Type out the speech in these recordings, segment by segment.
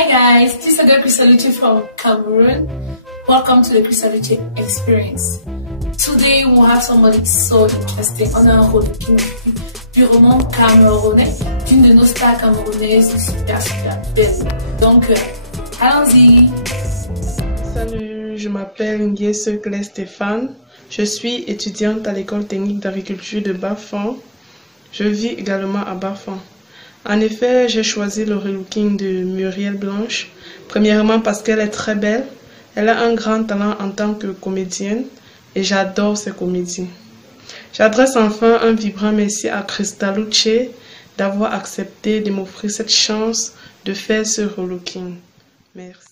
Hi guys, this is a girl Christaluche from Cameroon. Welcome to the Christaluche Experience. Today we'll have somebody so interesting. On a un rôle purement camerounais, d'une de nos stars camerounaises super belle. Donc, allons-y. Salut, je m'appelle Nguyesu Claire Stéphane. Je suis étudiante à l'école technique d'agriculture de Bafang. Je vis également à Bafang. En effet, j'ai choisi le relooking de Muriel Blanche. Premièrement parce qu'elle est très belle. Elle a un grand talent en tant que comédienne et j'adore ses comédies. J'adresse enfin un vibrant merci à Christaluche d'avoir accepté de m'offrir cette chance de faire ce relooking. Merci.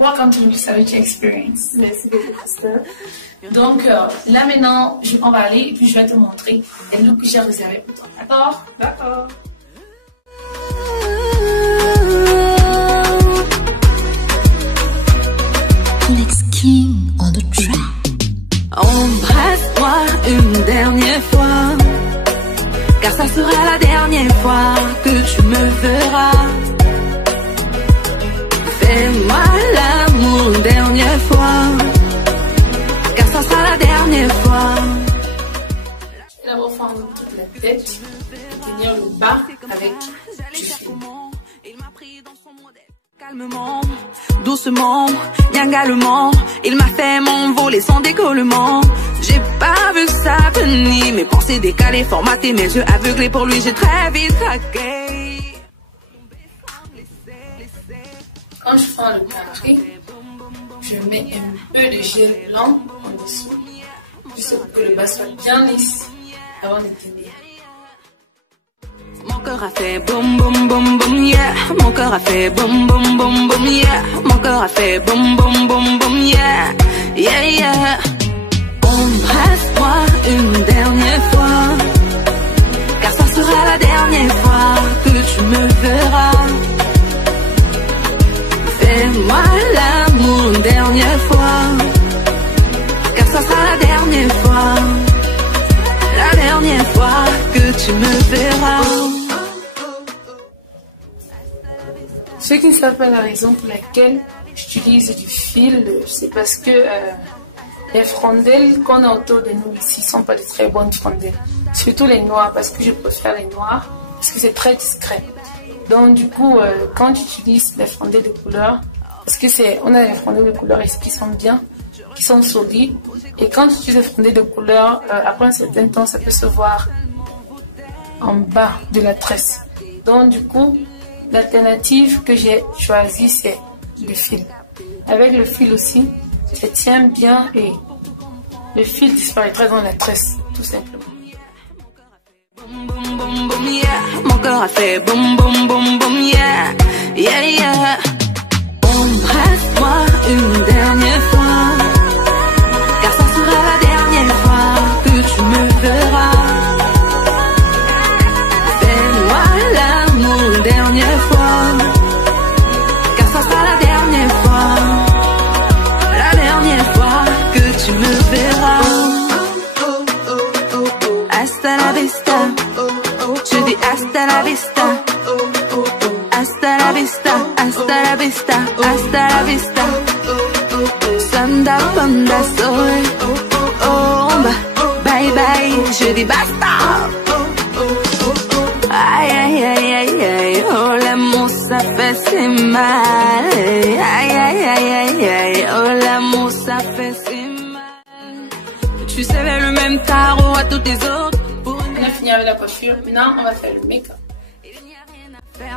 Welcome to the Christaluche Experience. Merci beaucoup, Christelle. Donc là maintenant, on va aller et puis je vais te montrer les looks que j'ai réservés pour toi. D'accord? D'accord. Let's king on the track. Embrasse-moi une dernière fois, car ça sera la dernière fois que tu me verras. Fais-moi l'amour une dernière fois, car ça sera la dernière fois. Je vais d'abord fendre toute la tête, tenir le bas avec du fil. Il m'a pris dans son modèle. Calmement, doucement, niangalement, il m'a fait m'envoler sans décollement. J'ai pas vu ça venir, mes pensées décalées, formatées, mes yeux aveuglés pour lui, j'ai très vite craqué. Quand je fends le carré, je mets un peu de gel blanc en dessous, juste pour que le bas soit bien lisse avant de tenir. Mon cœur a fait boum boum boum boum yeah. Mon cœur a fait boum boum boum boum yeah. Mon cœur a fait boum boum boum boum yeah. Yeah yeah. Embrasse-moi une dernière fois, car ça sera la dernière fois que tu me verras. Fais-moi l'amour une dernière fois, car ça sera la dernière fois. La dernière fois que tu me verras. Ce qui ne savent pas la raison pour laquelle j'utilise du fil, c'est parce que les frondelles qu'on a autour de nous ici ne sont pas de très bonnes frondelles. Surtout les noires, parce que je préfère les noirs, parce que c'est très discret. Donc du coup, quand tu utilises les frondelles de couleur, parce que on a les frondelles de couleur qui sont bien, qui sont solides, et quand tu utilises les frondelles de couleur, après un certain temps, ça peut se voir en bas de la tresse. Donc du coup, l'alternative que j'ai choisie, c'est le fil. Avec le fil aussi, ça tient bien et le fil disparaîtra dans la tresse, tout simplement. Mon cœur a fait boum boum boum boum yeah. Yeah yeah. Embrasse-moi une dernière fois, car ça sera la dernière fois que tu me verras. Fais-moi l'amour une dernière fois, car ça sera la dernière fois. La dernière fois que tu me verras. Hasta la vista, je dis hasta la vista. Hasta la vista, hasta la vista, hasta la vista. Sanda panda soy, bye bye, je dis basta. Aïe aïe aïe aïe aïe, oh l'amour ça fait si mal. Aïe aïe aïe aïe aïe, oh l'amour ça fait si mal. Tu savais le même tarot à toutes les autres. On a fini avec la coiffure, maintenant on va faire le make-up.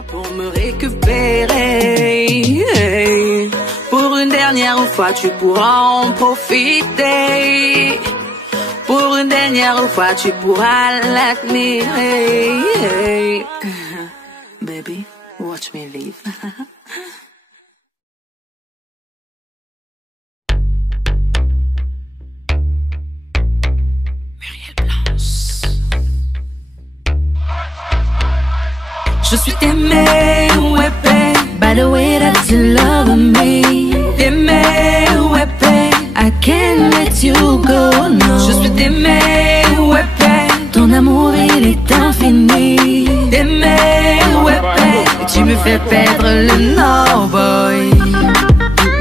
Pour me récupérer, pour une dernière fois tu pourras en profiter, pour une dernière fois tu pourras l'admirer. Baby, watch me leave. Je suis aimée, ouais, by the way that you love me. Aimée, ouais, I can't let you go, no. Je suis aimée, ouais, ton amour il est infini. Aimée, ouais, Tu me fais perdre le nord, boy.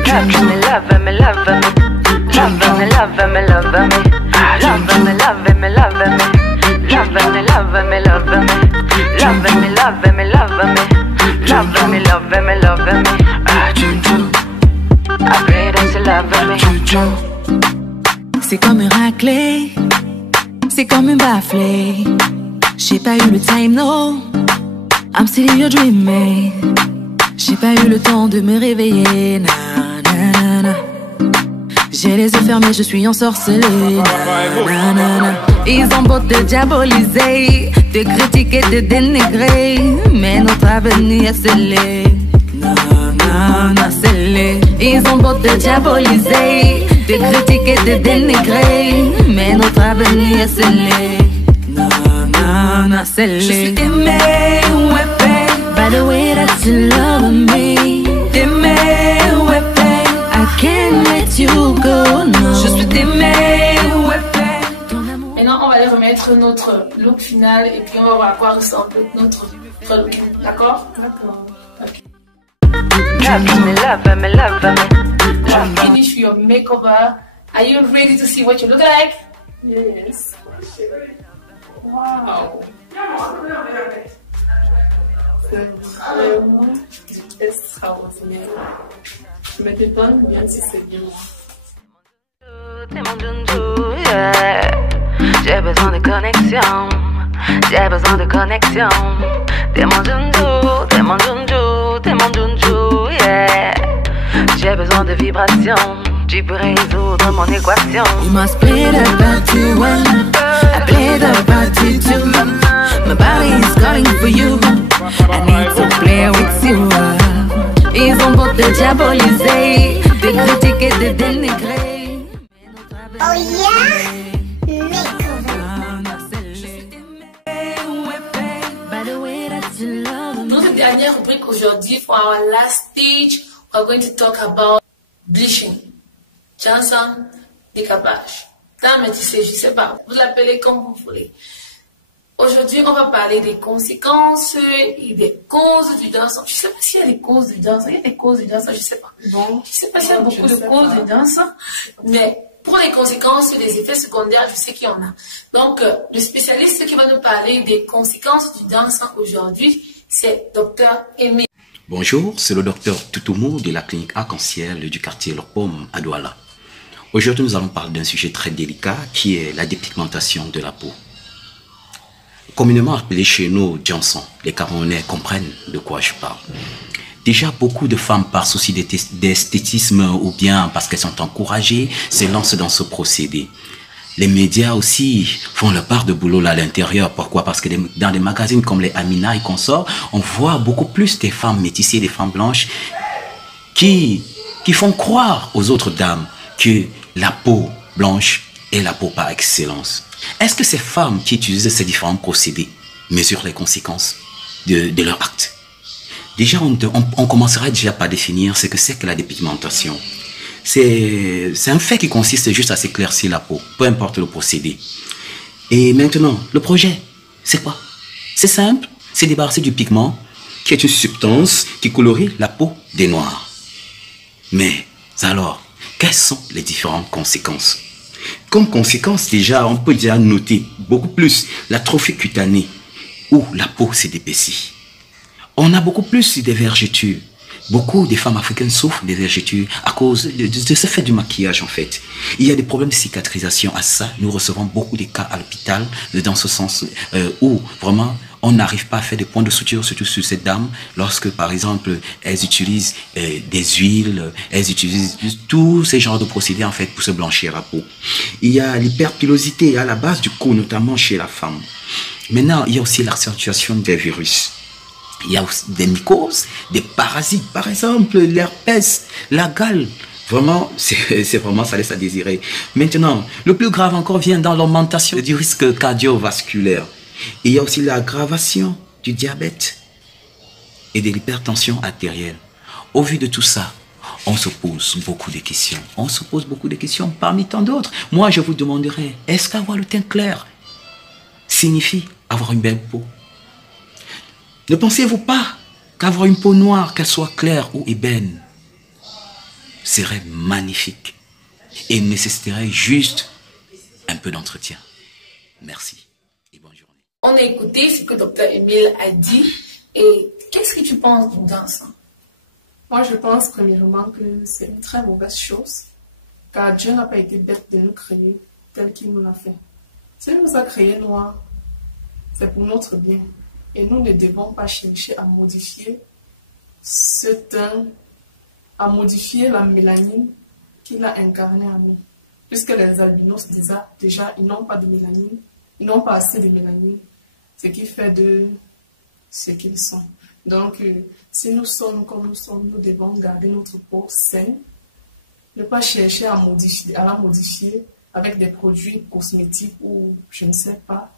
Love me, love me, love me. Love me, love me, love me. Love me, love me, love me. Love me, love me, love me. Love me, love me, love me. Love me, love me, love me. I pray that you love me. C'est comme un raclé, c'est comme un bafflé. J'ai pas eu le time, no. I'm still in your dream, man. J'ai pas eu le temps de me réveiller, na na na na. J'ai les yeux fermés, je suis ensorcelée, na na na. Ils ont beau te diaboliser, te critiquer, te dénigrer, mais notre avenir est scellé, na na na, scellé. Ils ont beau te diaboliser, te critiquer, te dénigrer, mais notre avenir est scellé, na na na, scellé. Je suis aimée, ouais, babe, by the way that you love me. Aimée, ouais, babe, I can't let you go, no. Je suis aimée, ouais, babe. Maintenant, on va aller remettre notre look final et puis on va voir à quoi ressemble notre look. D'accord? D'accord. Okay. Love me, love me, love me. Finish your makeover. Are you ready to see what you look like? Yes. Wow. Je teste extraordinaire. Je me détonne bien si c'est bien. T'es mon joujou, yeah. J'ai besoin de connexion. J'ai besoin de connexion. T'es mon joujou, t'es mon joujou, t'es mon joujou, yeah. J'ai besoin de vibrations. Tu peux résoudre mon équation. You must play the part you want. I play the part you do. My body is calling for you. I need to play with you. Ils ont beau te diaboliser, te critiquer, te dénigrer. Oh yeah? Notre dernière rubrique aujourd'hui, for our last stage, we're going to talk about bleaching. Jansan, décapage. Dame, tu sais, je sais pas, vous l'appelez comme vous voulez. Aujourd'hui, on va parler des conséquences et des causes du dansant. Je sais pas s'il y a des causes du dansant. Il y a des causes du dansant, je sais pas. Bon, Je sais pas s'il y a beaucoup de causes du dansant. Mais pour les conséquences, les effets secondaires, je sais qu'il y en a. Donc, le spécialiste qui va nous parler des conséquences du dansant aujourd'hui, c'est Dr Aimé. Bonjour, c'est le docteur Toutoumou de la clinique Arc-en-Ciel du quartier Leur Pomme à Douala. Aujourd'hui, nous allons parler d'un sujet très délicat qui est la dépigmentation de la peau. Communément appelé chez nous Janson, les Camerounais comprennent de quoi je parle. Déjà, beaucoup de femmes, par souci d'esthétisme ou bien parce qu'elles sont encouragées, se lancent dans ce procédé. Les médias aussi font leur part de boulot là à l'intérieur. Pourquoi? Parce que dans des magazines comme les Amina et consorts, on voit beaucoup plus des femmes métissées, des femmes blanches qui font croire aux autres dames que la peau blanche est la peau par excellence. Est-ce que ces femmes qui utilisent ces différents procédés mesurent les conséquences de leur acte? Déjà, on commencera déjà par définir ce que c'est que la dépigmentation. C'est un fait qui consiste juste à s'éclaircir la peau, peu importe le procédé. Et maintenant, le projet, c'est quoi? C'est simple, c'est débarrasser du pigment, qui est une substance qui colorie la peau des noirs. Mais alors, quelles sont les différentes conséquences? Comme conséquence, déjà, on peut déjà noter beaucoup plus l'atrophie cutanée, où la peau s'est épaissie. On a beaucoup plus des vergetures. Beaucoup de femmes africaines souffrent des vergetures à cause de ce fait du maquillage, en fait. Il y a des problèmes de cicatrisation à ça. Nous recevons beaucoup de cas à l'hôpital dans ce sens où vraiment on n'arrive pas à faire des points de suture, surtout sur ces dames, lorsque par exemple elles utilisent des huiles, elles utilisent tous ces genres de procédés en fait pour se blanchir la peau. Il y a l'hyperpilosité à la base du cou, notamment chez la femme. Maintenant, il y a aussi l'accentuation des virus. Il y a aussi des mycoses, des parasites, par exemple l'herpès, la gale. Vraiment, c'est vraiment, ça laisse à désirer. Maintenant, le plus grave encore vient dans l'augmentation du risque cardiovasculaire. Il y a aussi l'aggravation du diabète et de l'hypertension artérielle. Au vu de tout ça, on se pose beaucoup de questions. On se pose beaucoup de questions parmi tant d'autres. Moi, je vous demanderai, est-ce qu'avoir le teint clair signifie avoir une belle peau? Ne pensez-vous pas qu'avoir une peau noire, qu'elle soit claire ou ébène, serait magnifique et nécessiterait juste un peu d'entretien. Merci et bonne journée. On a écouté ce que Dr Emile a dit et qu'est-ce que tu penses d'une danse? Moi, je pense premièrement que c'est une très mauvaise chose, car Dieu n'a pas été bête de nous créer tel qu'il nous l'a fait. S'il nous a créés noirs, c'est pour notre bien. Et nous ne devons pas chercher à modifier ce teint, à modifier la mélanine qu'il a incarnée en nous. Puisque les albinos, déjà ils n'ont pas de mélanine, ils n'ont pas assez de mélanine, ce qui fait de ce qu'ils sont. Donc, si nous sommes comme nous sommes, nous devons garder notre peau saine, ne pas chercher à la modifier avec des produits cosmétiques ou je ne sais pas.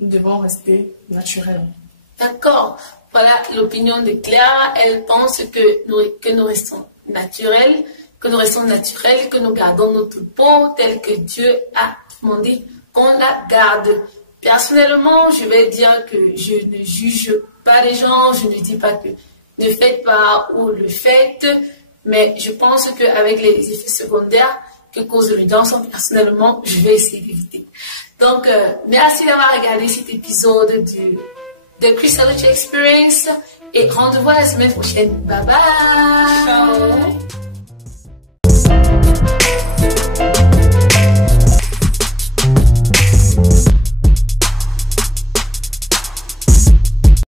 Nous devons rester naturels. D'accord. Voilà l'opinion de Claire. Elle pense que nous restons naturels, que nous gardons notre peau telle que Dieu a demandé qu'on la garde. Personnellement, je vais dire que je ne juge pas les gens, je ne dis pas que ne faites pas ou le faites, mais je pense qu'avec les effets secondaires que cause le danse, personnellement, je vais essayer d'éviter. Donc, merci d'avoir regardé cet épisode de Christology Experience et rendez-vous la semaine prochaine. Bye bye! Ciao!